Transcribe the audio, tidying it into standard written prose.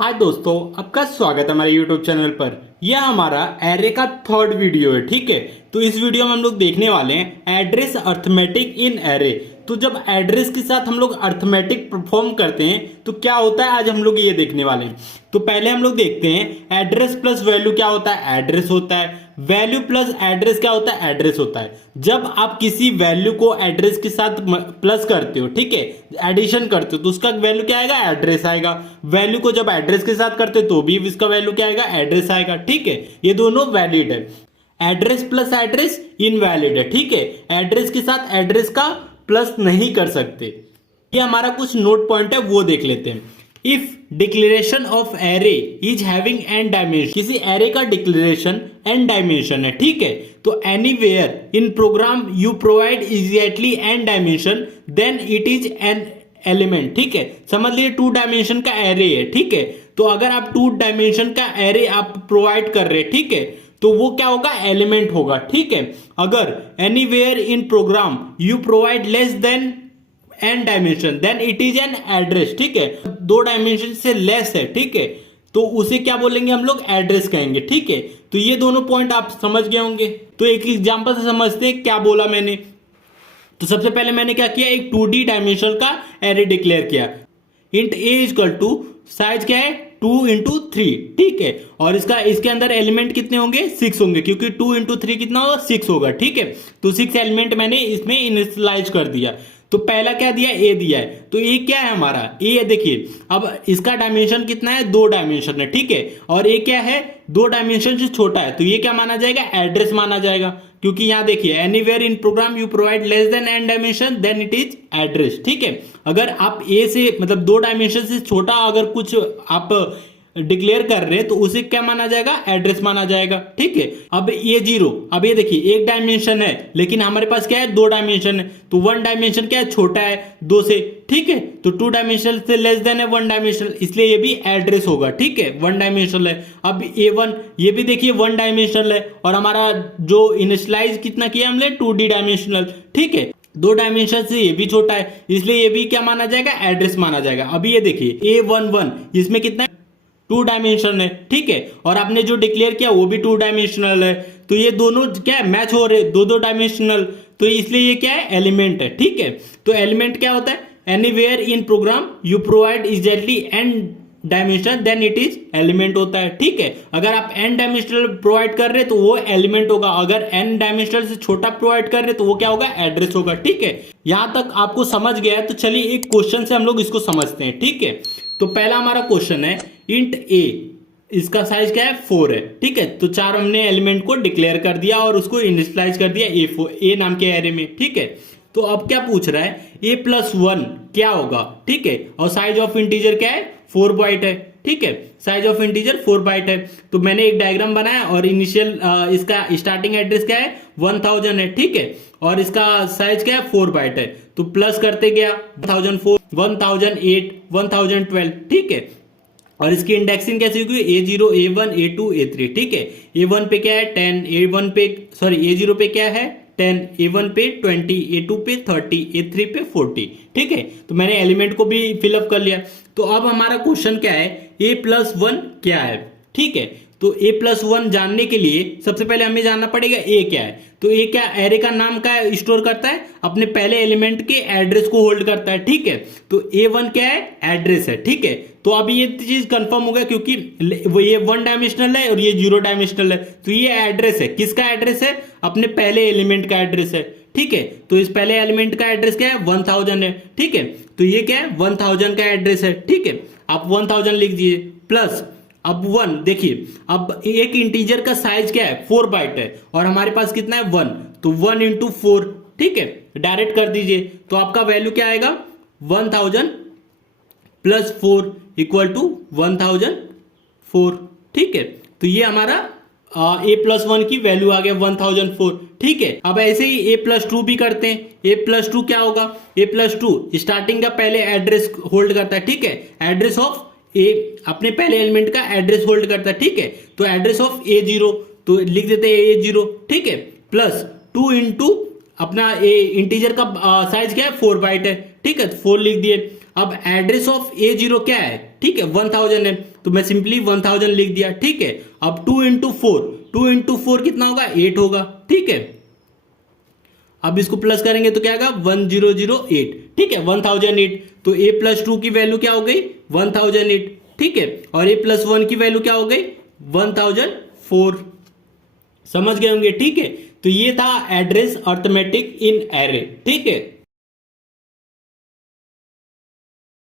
हाय दोस्तों, आपका स्वागत है हमारे YouTube चैनल पर। यह हमारा एरे का थर्ड वीडियो है। ठीक है, तो इस वीडियो में हम लोग देखने वाले हैं एड्रेस अर्थमेटिक इन एरे। तो जब एड्रेस के साथ हम लोग अर्थमेटिक परफॉर्म करते हैं तो क्या होता है, आज हम लोग ये देखने वाले हैं। तो पहले हम लोग देखते हैं एड्रेस प्लस वैल्यू क्या होता है, एड्रेस होता है। वैल्यू प्लस एड्रेस क्या होता है, एड्रेस होता है। जब आप किसी वैल्यू को एड्रेस के साथ प्लस करते हो, ठीक है, एडिशन करते हो, तो उसका वैल्यू क्या आएगा, एड्रेस आएगा। वैल्यू को जब एड्रेस के साथ करते हो तो भी इसका वैल्यू क्या आएगा, एड्रेस आएगा। ठीक है, ये दोनों वैलिड है। एड्रेस प्लस एड्रेस इनवैलिड है। ठीक है, एड्रेस के साथ एड्रेस का प्लस नहीं कर सकते। ये हमारा कुछ नोट पॉइंट है, वो देख लेते हैं। If declaration of array is having N dimension, किसी एरे का डिक्लेरेशन एन डायमेंशन है, ठीक है, तो anywhere in program you provide immediately N dimension then it is an element. ठीक है, समझ लीजिए 2 डायमेंशन का एरे है। ठीक है, तो अगर आप 2 डायमेंशन का एरे आप प्रोवाइड कर रहे हैं, ठीक है, तो वो क्या होगा, एलिमेंट होगा। ठीक है, अगर anywhere in program you provide less than n dimension then it is an address. ठीक है, 2 डायमेंशन से लेस है, ठीक है, तो उसे क्या बोलेंगे हम लोग, एड्रेस कहेंगे। ठीक है, तो ये दोनों पॉइंट आप समझ गए होंगे। तो एक एग्जांपल से समझते हैं क्या बोला मैंने। तो सबसे पहले मैंने क्या किया, एक 2D डायमेंशन का एरे डिक्लेयर किया। Int a equal to size क्या है, 2 इंटू 3। ठीक है, और इसके अंदर एलिमेंट कितने होंगे, 6 होंगे, क्योंकि 2 इंटू 3 कितना होगा, 6 होगा। ठीक है, तो 6 एलिमेंट मैंने इसमें इनिशियलाइज कर दिया। तो पहला क्या दिया, ए दिया है, तो ए क्या है हमारा, ए देखिए। अब इसका डायमेंशन कितना है, 2 डायमेंशन है। ठीक है, और ए क्या है, 2 डायमेंशन से छोटा है, तो ये क्या माना जाएगा, एड्रेस माना जाएगा। क्योंकि यहां देखिए anywhere in program you provide less than n dimension then it is address. ठीक है, अगर आप ए से मतलब 2 डायमेंशन से छोटा अगर कुछ आप डिक्लेयर कर रहे हैं तो उसे क्या माना जाएगा, एड्रेस माना जाएगा। ठीक है, अब ये 0, अब ये देखिए 1 डायमेंशन है, लेकिन हमारे पास क्या है, 2 डायमेंशन है, तो 1 डायमेंशन क्या है, छोटा है 2 से। ठीक है, तो 2 डायमेंशन से लेस देन है 1 डायमेंशन, इसलिए ये भी एड्रेस होगा। ठीक है, 1 डायमेंशनल है। अब A1 ये भी देखिए 1 डायमेंशनल है, और हमारा जो इनिशियलाइज कितना किया हमने, 2D डायमेंशनल। ठीक है, 2 डायमेंशन से ये भी छोटा है, इसलिए ये भी क्या माना जाएगा, एड्रेस माना जाएगा। अभी ये देखिए A11 इसमें कितना 2 डायमेंशन है। ठीक है, और आपने जो डिक्लेयर किया वो भी 2 डायमेंशनल है, तो ये दोनों क्या है, मैच हो रहे, 2 डायमेंशनल, तो इसलिए ये क्या है, एलिमेंट है। ठीक है, तो एलिमेंट क्या होता है, anywhere in program you provide exactly n dimension then it is element होता है। ठीक है, अगर आप एन डायमेंशनल प्रोवाइड कर रहे तो वो एलिमेंट होगा, अगर एन डायमेंशनल से छोटा प्रोवाइड कर रहे तो वो क्या होगा, एड्रेस होगा। ठीक है, यहां तक आपको समझ गया है, तो चलिए एक क्वेश्चन से हम लोग इसको समझते हैं। ठीक है, तो पहला हमारा क्वेश्चन है, इंट ए इसका साइज क्या है, 4 है। ठीक है, तो 4 हमने एलिमेंट को डिक्लेयर कर दिया और उसको इनिशियलाइज कर दिया ए नाम के एरे में। ठीक है, तो अब क्या पूछ रहा है, a+1 क्या होगा। ठीक है, और साइज ऑफ इंटीजर क्या है, 4 बाइट है। ठीक है, साइज ऑफ इंटीजर 4 बाइट है। तो मैंने एक डायग्राम बनाया और इनिशियल इसका स्टार्टिंग एड्रेस क्या है, 1000 है। ठीक है, और इसका साइज क्या है, 4 बाइट है, तो प्लस करते गया 1004 1008 1012। ठीक है, और इसकी इंडेक्सिंग कैसे होगी, A0 A1 A2 A3। ठीक है, A1 पे क्या है 10, A1 पे A0 पे क्या है 10, A1 पे 20, A2 पे 30, A3 पे 40। ठीक है, तो मैंने एलिमेंट को भी फिलअप कर लिया। तो अब हमारा क्वेश्चन क्या है, A+1 क्या है। ठीक है, तो A+1 जानने के लिए सबसे पहले हमें जानना पड़ेगा A क्या है। तो A क्या, एरे का नाम का स्टोर करता है, अपने पहले एलिमेंट के एड्रेस को होल्ड करता है। ठीक है, तो A1 क्या है, एड्रेस है। ठीक है, तो अभी ये चीज कंफर्म हो गया, क्योंकि ये 1 डायमेंशनल है और ये 0 डायमेंशनल है, तो ये एड्रेस है, किसका एड्रेस है, अपने पहले एलिमेंट का एड्रेस है। ठीक है, तो इस पहले एलिमेंट का एड्रेस क्या है, 1000 है। ठीक है, तो ये क्या है, 1000 का एड्रेस है। ठीक है, आप 1000 लिख दीजिए, प्लस अब 1 देखिए, अब एक इंटीजर का साइज क्या है, 4 बाइट है, और हमारे पास कितना है 1, तो 1 इंटू 4। ठीक है, डायरेक्ट कर दीजिए, तो आपका वैल्यू क्या आएगा, 1000 प्लस 4 इक्वल टू 1004। ठीक है, तो ये हमारा A+1 की वैल्यू आ गया 1004। ठीक है, अब ऐसे ही A+2 भी करते हैं। A+2 क्या होगा, A+2 स्टार्टिंग का पहले एड्रेस होल्ड करता है। ठीक है, एड्रेस ऑफ ए अपने पहले एलिमेंट का एड्रेस होल्ड करता है। ठीक है, तो एड्रेस ऑफ A0 तो लिख देते हैं A0। ठीक है, प्लस 2 इंटू अपना इंटीजर का साइज क्या है, 4 बाइट है। ठीक है, 4 लिख दिए। अब एड्रेस ऑफ A0 क्या है, ठीक है 1000 है, तो मैं सिंपली 1000 लिख दिया, ठीक है। अब 2 इंटू 4 कितना होगा, 8 होगा, ठीक है। अब इसको प्लस करेंगे तो क्या आएगा 1008, ठीक है 1008। तो A+2 की वैल्यू क्या हो गई 1008, ठीक है। और A+1 की वैल्यू क्या हो गई 1004, समझ गए होंगे, ठीक है। तो ये था एड्रेस अर्थमेटिक इन एरे, ठीक है।